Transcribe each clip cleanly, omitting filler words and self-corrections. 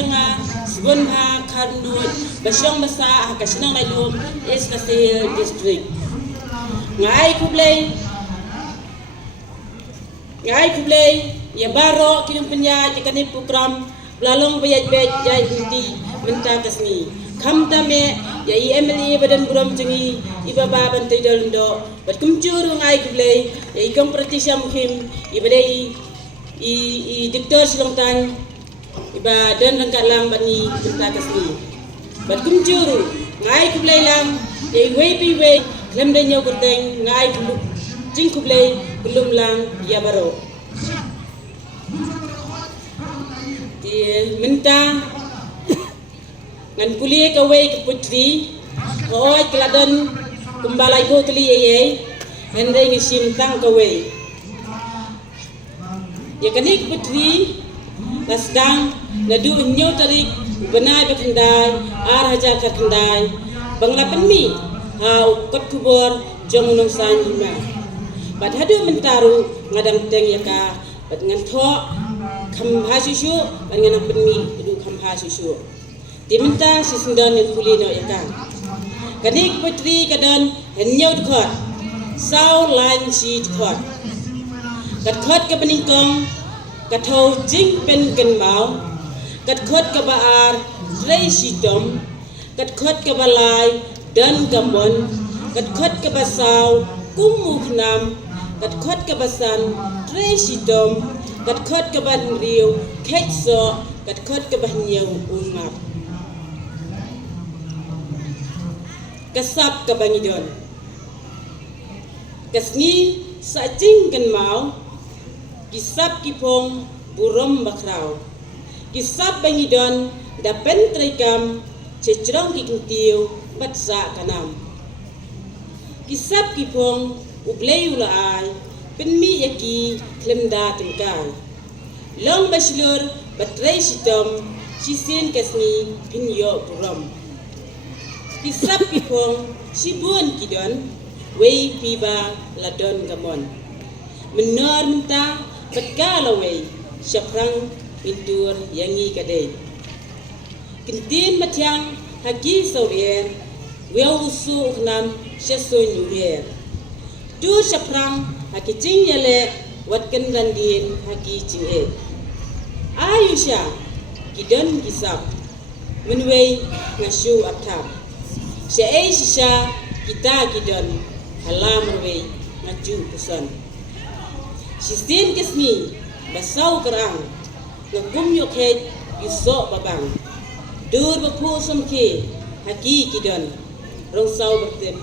Jenga Sebun Ha Kharnut Basyong Basa Kasinang Lailum East Kasih District Ngai kublai ya baro kinung penya jikani program belalong bayat jai hinti menta kasni kam tame ya IMLE badan buram jengi ibaba bantai dalendo bat kumcuru ngai kublai ya ikong pratisya muhim ibadai i diktor silongtan iba dan rangkat lang bani menta kasni bat kumcuru ngai kublai lang ya wei klem dan nyaw kurteng ngai jing kublai belum lang ya baro di minta ngan kuliah kawai ke putri hoy keladon kumbalai bo tuli ye hendai ngisim tang kawai ya kanik putri lasdang nadu nyaw tarik benai bakandai ar haja kakandai bangla penmi hau kot kubur jong nong sanjima bat hadu mentaru ngadang teng yaka bat ngan tho kham ha susu bat ngan penmi du kham ha susu diminta sisundan yang kuli no yaka kadik putri kadan henyau khot sau lain si khot kat khot ke peningkong kat thau jing pen ken mau kat khot ke baar rei si dom kat khot ke balai dan gambon kat khot ke basau kumuk nam kat khot ke basan rei si dom kat khot ke ban riu khet so kat khot ke ban nyau ungap kasap ke bangidon kasni sa jing kan mau kisap kipong burom bakrau kisap bangidon da pentrikam cecrong kikintiu batsa kanam kisap kipong ublei ulai penmi yaki klemda tengkai long baslur batrai sitom sisin kasni pinyo burom kisap kipong sibun kidon wei piba ladon gamon menor minta betkala wei syaprang mintur yangi kadai kintin matyang hagi saurier weu usu nam syasun yuher dur syaprang hagi cing yale watken randin hagi cing ayusha kidon kisap menwei ngasu atap syai sisa kita kidon halam menwei ngaju pesan sisin kesni basau kerang ngagum yokhet yusok babang dur bapu sumke haki kidon rong sau bertem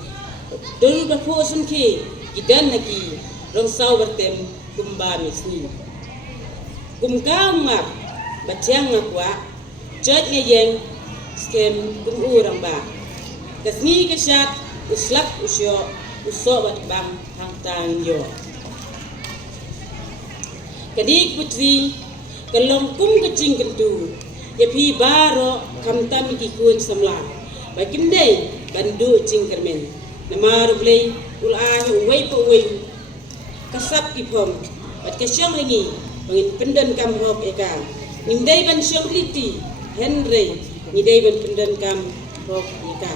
dur bapu sumke kidan haki rong sau bertem kumba misni kumka mak batyang ngakwa jod ngayeng skem kumurang ba kasni kesat uslak usyo usok batbang hangtang yo kadik putri kalong kum kecing kentu ya pi baro kamtam ikun samla bakim dei bandu cingkermen namar blei ulah wei po wei kasap kipom bat kesyong lagi bangin pendan kam hok eka ngindai ban syong liti henry ngidai ban pendan kam hok eka